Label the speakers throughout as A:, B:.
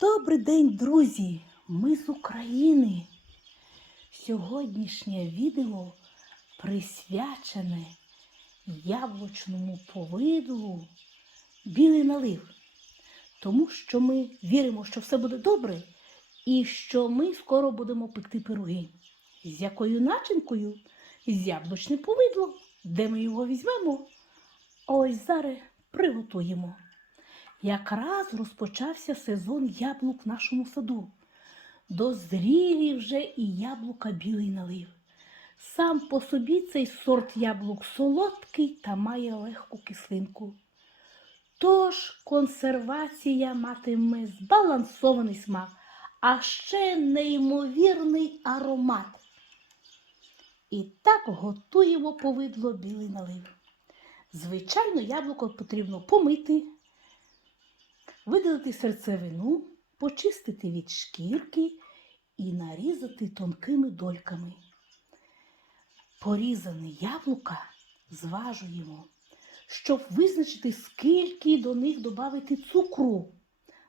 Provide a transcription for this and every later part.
A: Добрий день, друзі! Ми з України. Сьогоднішнє відео присвячене яблучному повидлу білий налив. Тому що ми віримо, що все буде добре, і що ми скоро будемо пекти пироги. З якою начинкою? З яблучним повидлом. Де ми його візьмемо? Ось зараз приготуємо. Якраз розпочався сезон яблук в нашому саду. Дозрілі вже і яблука білий налив. Сам по собі цей сорт яблук солодкий та має легку кислинку. Тож консервація матиме збалансований смак, а ще неймовірний аромат. І так готуємо повидло білий налив. Звичайно, яблуко потрібно помити, видалити серцевину, почистити від шкірки і нарізати тонкими дольками. Порізане яблука зважуємо, щоб визначити, скільки до них додати цукру.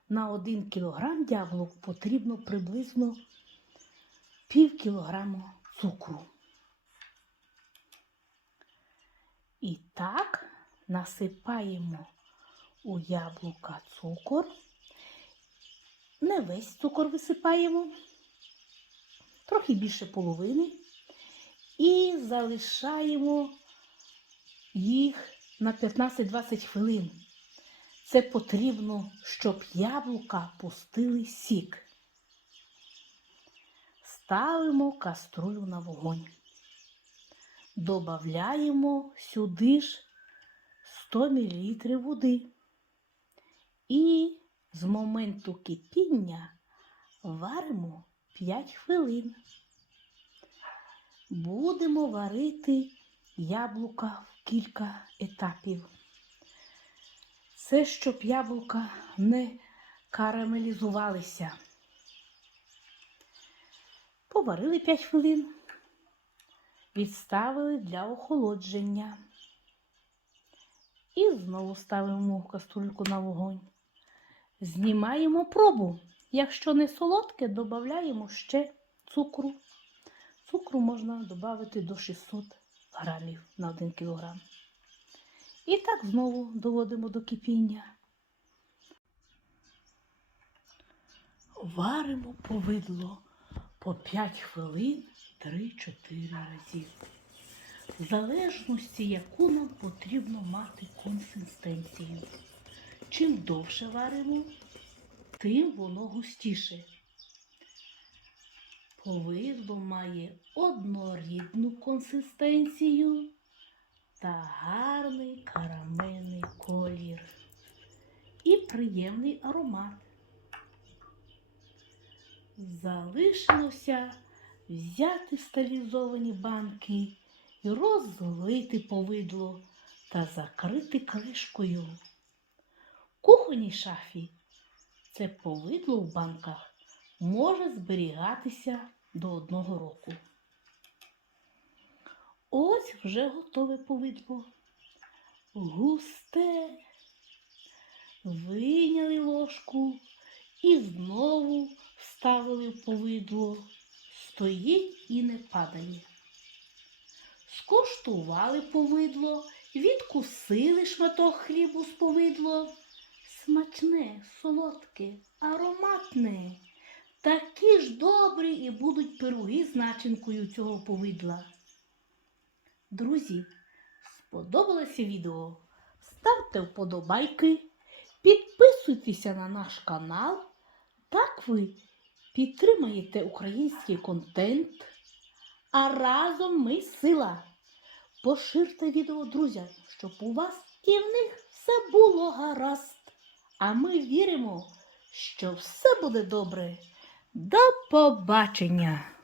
A: На 1 кг яблук потрібно приблизно пів кілограму цукру. І так насипаємо у яблука цукор. Не весь цукор висипаємо, трохи більше половини. І залишаємо їх на 15-20 хвилин. Це потрібно, щоб яблука пустили сік. Ставимо каструлю на вогонь. Добавляємо сюди ж 100 мл води. І з моменту кипіння варимо 5 хвилин. Будемо варити яблука в кілька етапів. Це щоб яблука не карамелізувалися. Поварили 5 хвилин, відставили для охолодження. І знову ставимо каструльку на вогонь. Знімаємо пробу. Якщо не солодке, додаємо ще цукру. Цукру можна додати до 600 грамів на 1 кг. І так знову доводимо до кипіння. Варимо повидло по 5 хвилин 3-4 разів. В залежності, яку нам потрібно мати консистенцію. Чим довше варимо, тим воно густіше. Повидло має однорідну консистенцію та гарний карамельний колір і приємний аромат. Залишилося взяти стилізовані банки і розлити повидло та закрити кришкою. Кухонній шафі це повидло в банках може зберігатися до одного року. Ось вже готове повидло. Густе. Вийняли ложку і знову вставили в повидло. Стоїть і не падає. Скуштували повидло, відкусили шматок хлібу з повидло. Смачне, солодке, ароматне. Такі ж добрі і будуть пироги з начинкою цього повидла. Друзі, сподобалося відео? Ставте вподобайки, підписуйтеся на наш канал. Так ви підтримаєте український контент. А разом ми сила. Поширте відео друзям, щоб у вас і в них все було гаразд. А ми віримо, що все буде добре. До побачення!